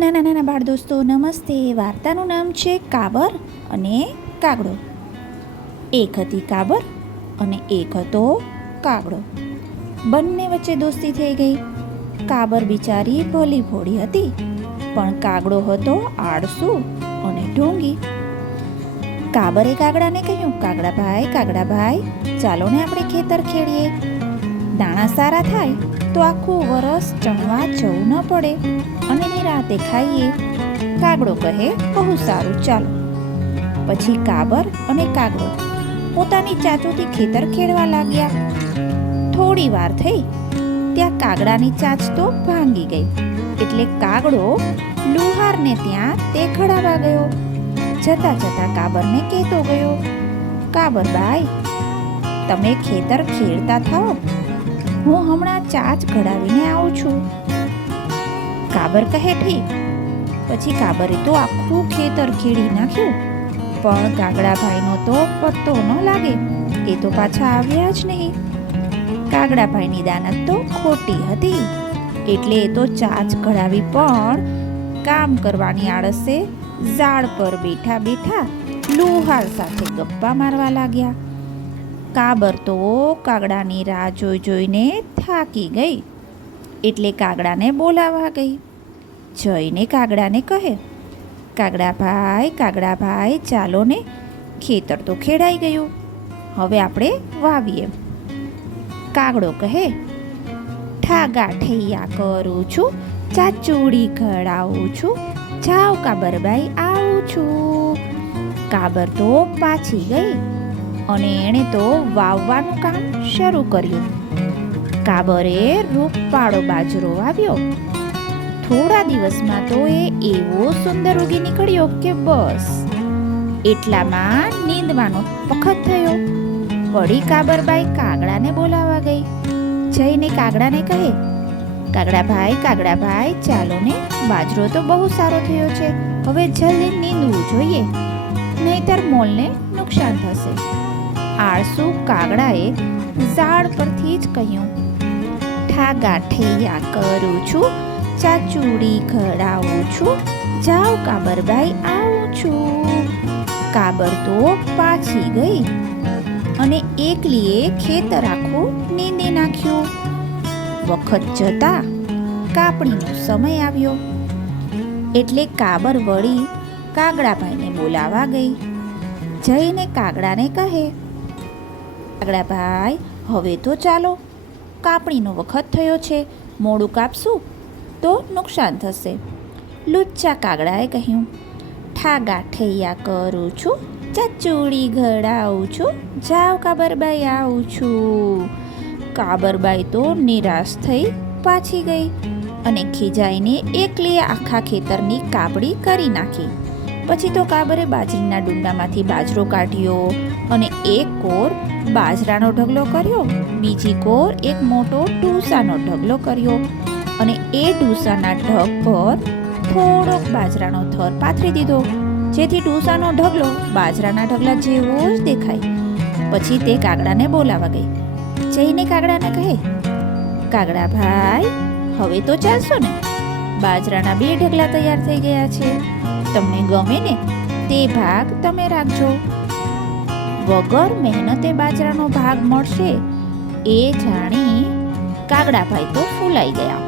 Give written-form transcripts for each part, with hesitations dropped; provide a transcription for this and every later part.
નાના નાના બાળ દોસ્તો નમસ્તે. વાર્તાનું નામ છે કાબર અને કાગડો. એક હતી કાબર અને એક હતો કાગડો. બંને વચ્ચે દોસ્તી થઈ ગઈ. કાબર બિચારી ભલી ભોળી હતી, પણ કાગડો હતો આળસુ અને ઢોંગી. કાબરે કાગડાને કહ્યું, કાગડા ભાઈ, ચાલો ને આપણે ખેતર ખેડીએ. દાણા સારા થાય તો આખું વરસ ચણવા જવું ન પડે અને નિરાંતે ખાઈએ. કાગડો કહે, બહુ સારું, ચાલો. પછી કાબર અને કાગડો પોતાની ચાંચોથી ખેતર ખેડવા લાગ્યા. થોડી વાર થઈ ત્યાં કાગડાની ચાંચ તો ભાંગી ગઈ, એટલે કાગડો લુહારને ત્યાં તે ખડાવા ગયો. જતા જતા કાબરને કહેતો ગયો, કાબરબાઈ, તમે ખેતર ખેડતા થાઓ, હું હમણાં ચાંચ ઘડાવીને આવું છું. કાબર કહે, ઠીક. પછી કાબરે તો આખું ખેતર ખેડી નાખ્યું, પણ કાગડાભાઈનો તો પત્તો ન લાગે. એ તો પાછા આવ્યા જ નહીં. કાગડાભાઈની દાનત તો ખોટી હતી, એટલે એ તો ચાંચ ઘડાવી પણ કામ કરવાની આળસે ઝાડ પર બેઠા બેઠા લુહાર સાથે ગપ્પા મારવા લાગ્યા. કાબર તો કાગડાની રાહ જોઈ જોઈને થાકી ગઈ, એટલે કાગડાને બોલાવવા ગઈ. જઈને કાગડાને કહે, કાગડાભાઈ, ચાલો ને, ખેતર તો ખેડાઈ ગયું, હવે આપણે વાવીએ. કાગડો કહે, ઠાગા ઠૈયા કરું છું, ચાચુડી ઘડાવું છું, જાઓ કાબરબાઈ, આવું છું. કાબર તો પાછી ગઈ અને એણે તો વાવવાનું કામ શરૂ કર્યું. કાબરે રૂપાળો બાજરો વાવ્યો. થોડા દિવસમાં તો એ એવો સુંદર ઉગી નીકળ્યો કે બસ. એટલામાં નીંદવાનો વખત થયો. વળી કાબરબાઈ કાગડાને બોલાવવા ગઈ. જઈને કાગડાને કહે, કાગડાભાઈ, ચાલો ને, બાજરો તો બહુ સારો થયો છે, હવે જલ્દી નીંદવું જોઈએ, નહીંતર મોલને નુકસાન થશે. આળસુ કાગડાએ ઝાડ પરથી જ કહ્યું, ઠાગા ઠૈયા કરું છું, ચાચુડી ઘડાવું છું, જાઓ કાબરબાઈ, આવું છું. કાબર તો પાછી ગઈ અને એકલીએ ખેતર આખું નીંદી નાખ્યું. વખત જતા કાપણીનો સમય આવ્યો, એટલે કાબર વળી કાગડાભાઈને બોલાવા ગઈ. જઈને કાગડાને કહે, કાગડાભાઈ, હવે તો ચાલો, કાપણીનો વખત થયો છે, મોડું કાપશું તો નુકસાન થશે. લુચ્ચા કાગડાએ કહ્યું, ઠાગા ઠૈયા કરું છું, ચાચુડી ઘડાવું છું, જાઓ કાબરબાઈ, આવું છું. કાબરબાઈ તો નિરાશ થઈ પાછી ગઈ અને ખીજાઈને એકલીએ આખા ખેતરની કાપડી કરી નાખી. પછી તો કાબરે બાજરીના ડુંડામાંથી બાજરો કાઢ્યો અને એક કોર બાજરાનો ઢગલો કર્યો, બીજી કોર એક મોટો ઢૂસાનો ઢગલો કર્યો અને એ ઢૂસાના ઢગ પર થોડોક બાજરાનો થર પાથરી દીધો, જેથી ઢૂસાનો ઢગલો બાજરાના ઢગલા જેવો જ દેખાય. પછી તે કાગડાને બોલાવા ગઈ. જઈને કાગડાને કહે, કાગડાભાઈ, હવે તો ચાલશો ને, બાજરાના 2 ઢગલા તૈયાર થઈ ગયા છે, તમને ગમે ને તે ભાગ તમે રાખજો. વગર મહેનતે બાજરાનો ભાગ મળશે એ જાણી કાગડાભાઈ તો ફૂલાઈ ગયા.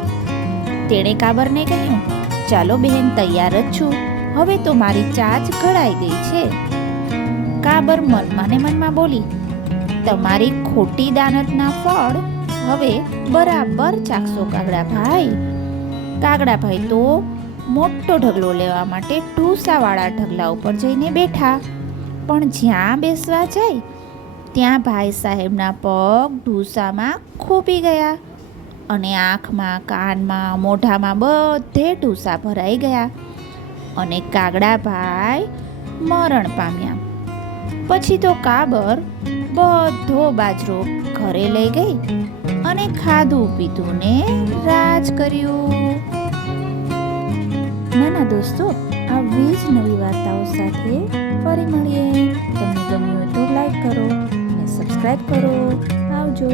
તેણે કાબરને કહ્યું, ચાલો બહેન, તૈયાર જ છું, હવે તો મારી ચાંચ ઘડાઈ ગઈ છે. કાબર મનમાં ને મનમાં બોલી, તમારી ખોટી દાનતના ફળ હવે બરાબર ચાખશો કાગડાભાઈ. કાગડાભાઈ તો મોટો ઢગલો લેવા માટે ઢૂસાવાળા ઢગલા ઉપર જઈને બેઠા, પણ જ્યાં બેસવા જાય ત્યાં ભાઈ સાહેબના પગ ઢૂસામાં ખોપી ગયા અને આંખમાં, કાનમાં, મોઢામાં બધે ઢૂસા ભરાઈ ગયા અને કાગડાભાઈ મરણ પામ્યા. પછી તો કાબર બધો બાજરો ઘરે લઈ ગઈ અને ખાધું પીધું ને રાજ કર્યું. નાના દોસ્તો, આવી જ નવી વાર્તાઓ સાથે ફરી મળીએ. તમને ગમ્યું હોય તો લાઈક કરો અને સબસ્ક્રાઈબ કરો. આવજો.